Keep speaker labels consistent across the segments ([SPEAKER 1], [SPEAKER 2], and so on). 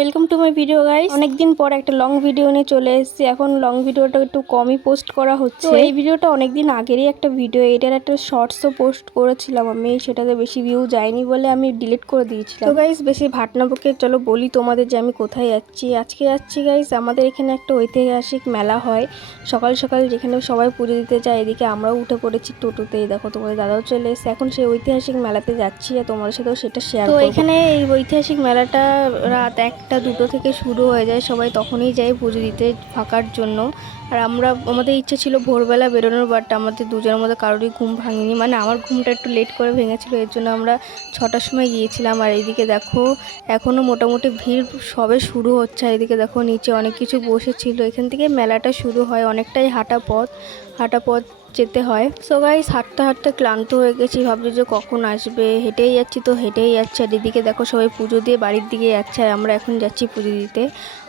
[SPEAKER 1] Welcome my video guys অনেকদিন পর একটা লং ভিডিও নিয়ে চলে এসেছি। এখন লং ভিডিওটা একটু কমই পোস্ট করা হচ্ছে। এই ভিডিওটা অনেকদিন আগেরই একটা ভিডিও এটার একটা শর্টসও পোস্ট করেছিলাম আমি। সেটাতে বেশি ভিউ যায়নি বলে আমি ডিলিট করে দিয়েছিলাম। তো গাইস বেশি ভাটনা বকে চলো বলি তোমাদের যে আমি কোথায় যাচ্ছি। আজকে যাচ্ছি গাইস আমাদের এখানে একটা ঐতিহাসিক মেলা হয়। সকাল সকাল যেখানে সবাই পুজো দিতে যায় এদিকে আমরাও উঠে পড়েছি টোটোতে দেখো তোমাদের দাদাও চলে এসেছে। এখন সেই ঐতিহাসিক মেলাতে যাচ্ছি আর তোমাদের সাথেও সেটা শেয়ার তো এখানে এই ঐতিহাসিক মেলাটা রাত একটা দুটো থেকে শুরু হয়ে যায়, সবাই তখনই যায় পুজো দিতে ফাঁকার জন্য। আর আমরা, আমাদের ইচ্ছে ছিল ভোরবেলা বেরোনোর বাট আমাদের দুজনের মধ্যে কারোরই ঘুম ভাঙেনি। মানে আমার ঘুমটা একটু লেট করে ভেঙেছিলো, এর জন্য আমরা ছটার সময় গিয়েছিলাম। আর এইদিকে দেখো এখনও মোটামুটি ভিড় সবে শুরু হচ্ছে। এদিকে দেখো, নিচে অনেক কিছু বসেছিল। এখান থেকে মেলাটা শুরু হয় অনেকটাই হাঁটা পথ। হাঁটা পথ যেতে হয়। সো গাইস হাঁটতে হাঁটতে ক্লান্ত হয়ে গেছি, ভাবছি যে কখন আসবে? হেঁটেই যাচ্ছি তো, হেঁটেই যাচ্ছে। আর এদিকে দেখো সবাই পুজো দিয়ে বাড়ির দিকে যাচ্ছে, আর আমরা এখন যাচ্ছি পুজো দিতে।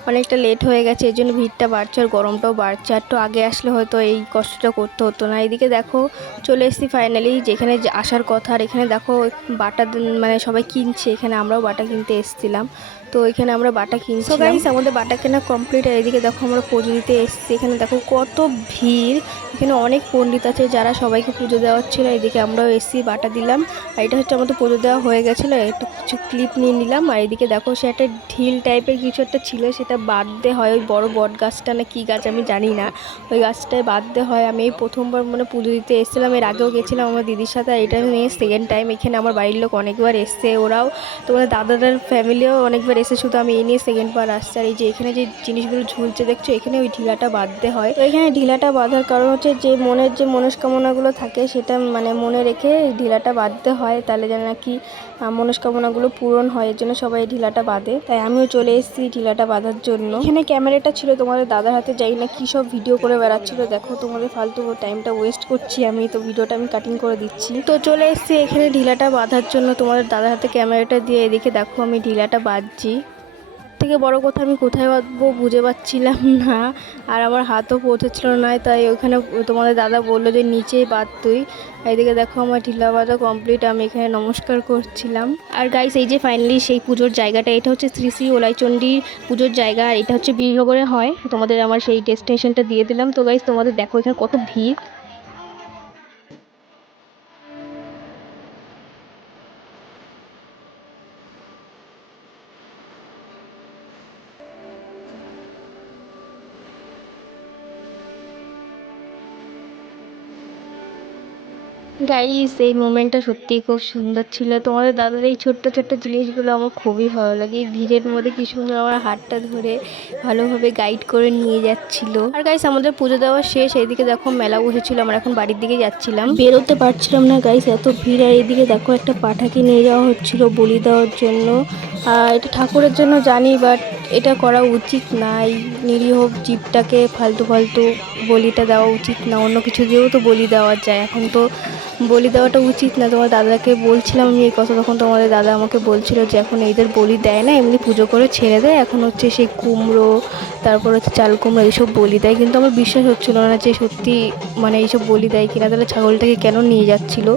[SPEAKER 1] অনেকটা লেট হয়ে গেছে এই জন্য ভিড়টা বাড়ছে আর গরমটাও বাড়ছে। আর একটু আগে আসলে হয়তো এই কষ্টটা করতে হতো না। এদিকে দেখো, চলে এসেছি ফাইনালি যেখানে আসার কথা। আর এখানে দেখো, বাটা মানে সবাই কিনছে, এখানে আমরাও বাটা কিনতে এসেছিলাম। তো এখানে আমরা বাটা কিনছি গাইস আমাদের বাটা কেনা কমপ্লিট আর এদিকে দেখো, আমরা পুজো দিতে এসেছি। এখানে দেখো, কত ভিড়। এখানে অনেক পণ্ডিত আছে যারা সবাইকে পুজো দেওয়ার ছিল। এদিকে আমরাও এসেছি, বাটা দিলাম। আর এটা হচ্ছে আমাদের পুজো দেওয়া হয়ে গেছিল। একটু কিছু ক্লিপ নিয়ে নিলাম। আর এদিকে দেখো, সে একটা ঢিল টাইপের কিছু একটা ছিল, সেটা বাঁধতে হয়, ওই বড় বট গাছটা না কী গাছ আমি জানি না। ওই গাছটায় বাঁধতে হয়, আমি এই প্রথমবার মানে পুজো দিতে এসেছিলাম, এর আগেও গেছিলাম আমার দিদির সাথে, এটা নিয়ে সেকেন্ড টাইম এখানে আমার বাড়ির লোক অনেকবার এসছে, ওরাও তোমাদের দাদাদের ফ্যামিলিও অনেকবার এসে শুধু আমি এই নিয়ে সেকেন্ড বার আসছি, আর এই যে এখানে যে জিনিসগুলো ঝুলছে দেখছ, এখানে ওই ঢিলাটা বাঁধতে হয়। তো এখানে ঢিলাটা বাঁধার কারণ হচ্ছে যে মনের যে মনস্কামনাগুলো থাকে, সেটা মানে মনে রেখে ঢিলাটা বাঁধতে হয়, তাহলে যেন নাকি মনস্কামনাগুলো পূরণ হয়, এর জন্য সবাই ঢিলাটা বাঁধে। তাই আমিও চলে এসেছি ঢিলাটা বাঁধার জন্য। এখানে ক্যামেরাটা ছিল তোমাদের দাদার হাতে যাই না কী সব ভিডিও করে বেড়াচ্ছিল। দেখো তোমাদের ফালতু টাইমটা ওয়েস্ট করছি আমি, তো ভিডিওটা আমি কাটিং করে দিচ্ছি। তো চলে এসছি এখানে ঢিলাটা বাঁধার জন্য তোমাদের দাদার হাতে ক্যামেরাটা দিয়ে, এদিকে দেখো আমি ঢিলাটা বাঁধছি। থেকে বড় কথা আমি কোথায় বাঁধবো বুঝে পাচ্ছিলাম না। আর আমার হাতও পৌঁছেছিল না, তাই ওখানে তোমাদের দাদা বলল যে নিচেই বাঁধ তুই। এইদিকে দেখো আমার ঢিলা বাঁধা কমপ্লিট আমি এখানে নমস্কার করছিলাম। আর গাইস এই যে ফাইনালি সেই পুজোর জায়গাটা, এটা হচ্ছে শ্রী শ্রী ওলাইচণ্ডীর পুজোর জায়গা, আর এটা হচ্ছে বীরনগরে হয়। তোমাদের আমার সেই ডেস্টিনেশনটা দিয়ে দিলাম। তো গাইস তোমাদের দেখো এখানে কত ভিড়। গাইস এই মোমেন্টটা সত্যিই খুব সুন্দর ছিল। তোমাদের দাদার এই ছোট্ট ছোট্ট জিনিসগুলো আমার খুবই ভালো লাগে। এই ভিড়ের মধ্যে কি সুন্দর আমার হাতটা ধরে ভালোভাবে গাইড করে নিয়ে যাচ্ছিল। আর গাইস আমাদের পুজো দেওয়া শেষ। এইদিকে দেখো মেলা বসেছিল, আমরা এখন বাড়ির দিকে যাচ্ছিলাম। বেরোতে পারছিলাম না গাইস এত ভিড়। আর এইদিকে দেখো একটা পাঠাকে নিয়ে যাওয়া হচ্ছিল বলি দেওয়ার জন্য। আর এটা ঠাকুরের জন্য জানি বাট এটা করা উচিত না এই নিরীহ জীবটাকে ফালতু ফালতু বলিটা দেওয়া উচিত না। অন্য কিছু দিয়েও তো বলি দেওয়া যায়। এখন তো বলি দেওয়াটা উচিত না। তোমার দাদাকে বলছিলাম আমি এই কথা তখন তোমাদের দাদা আমাকে বলছিল যে এখন এদের বলি দেয় না এমনি পুজো করে ছেড়ে দেয় এখন হচ্ছে সেই কুমড়ো তারপর হচ্ছে চাল কুমড়ো এইসব বলি দেয়। কিন্তু আমার বিশ্বাস হচ্ছিল না যে সত্যি মানে এইসব বলি দেয় কিনা। তাহলে ছাগলটাকে কেন নিয়ে যাচ্ছিল?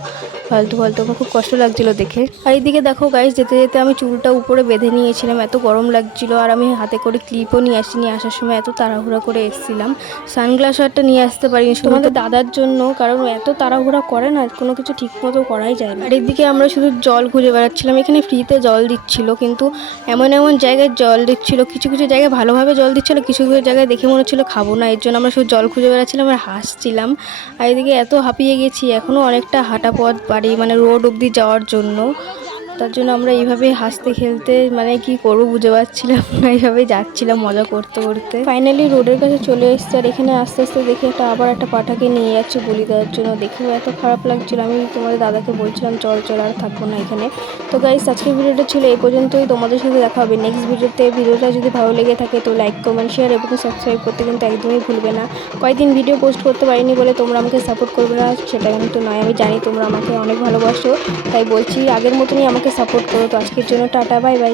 [SPEAKER 1] ফালতু ফালতু আমার খুব কষ্ট লাগছিল দেখে। আর এইদিকে দেখো গাইস যেতে যেতে আমি চুলটা উপরে বেঁধে নিয়েছিলাম এত গরম লাগছিল। আর আমি হাতে করে ক্লিপও নিয়ে আসি নিয়ে আসার সময় এত তাড়াহুড়া করে এসেছিলাম। সানগ্লাস একটা নিয়ে আসতে পারিনি তোমাদের দাদার জন্য কারণ এত তাড়াহুড়া করে না। কোনো কিছু ঠিক মতো করাই যায় না। আর এদিকে আমরা শুধু জল খুঁজে বেড়াচ্ছিলাম, এখানে ফ্রিতে জল দিচ্ছিল, কিন্তু এমন এমন জায়গায় জল দিচ্ছিল, কিছু কিছু জায়গায় ভালোভাবে জল দিচ্ছিল, কিছু কিছু জায়গায় দেখে মনে হচ্ছিল খাব না, এর জন্য আমরা শুধু জল খুঁজে বেড়াচ্ছিলাম আর হাসছিলাম। আর এদিকে এত হাঁপিয়ে গেছি এখনও অনেকটা হাঁটা পথ বাড়ি মানে রোড অবধি যাওয়ার জন্য। তার জন্য আমরা এইভাবে হাসতে খেলতে মানে কি করব বুঝে পাচ্ছিলাম না, এইভাবে যাচ্ছিলাম মজা করতে করতে। ফাইনালি রোডের কাছে চলে এসেছে আর এখানে আস্তে আস্তে দেখে একটা আবার একটা পাঠাকে নিয়ে যাচ্ছে বলি দেওয়ার জন্য। দেখেও এত খারাপ লাগছিল, আমি তোমাদের দাদাকে বলছিলাম, চল চল, আর থাকব না এখানে। তো গাইস আজকের ভিডিওটা ছিল এই পর্যন্তই, তোমাদের সাথে দেখা হবে নেক্সট ভিডিওতে ভিডিওটা যদি ভালো লেগে থাকে তো লাইক কমেন্ট শেয়ার এবং সাবস্ক্রাইব করতে কিন্তু একদমই ভুলবে না। কয়েকদিন ভিডিও পোস্ট করতে পারিনি বলে তোমরা আমাকে সাপোর্ট করবে না, সেটা কিন্তু নয়, আমি জানি তোমরা আমাকে অনেক ভালোবাসো, তাই বলছি আগের মতনই আমাকে সাপোর্ট করো। তো আজকের জন্য টাটা বাই বাই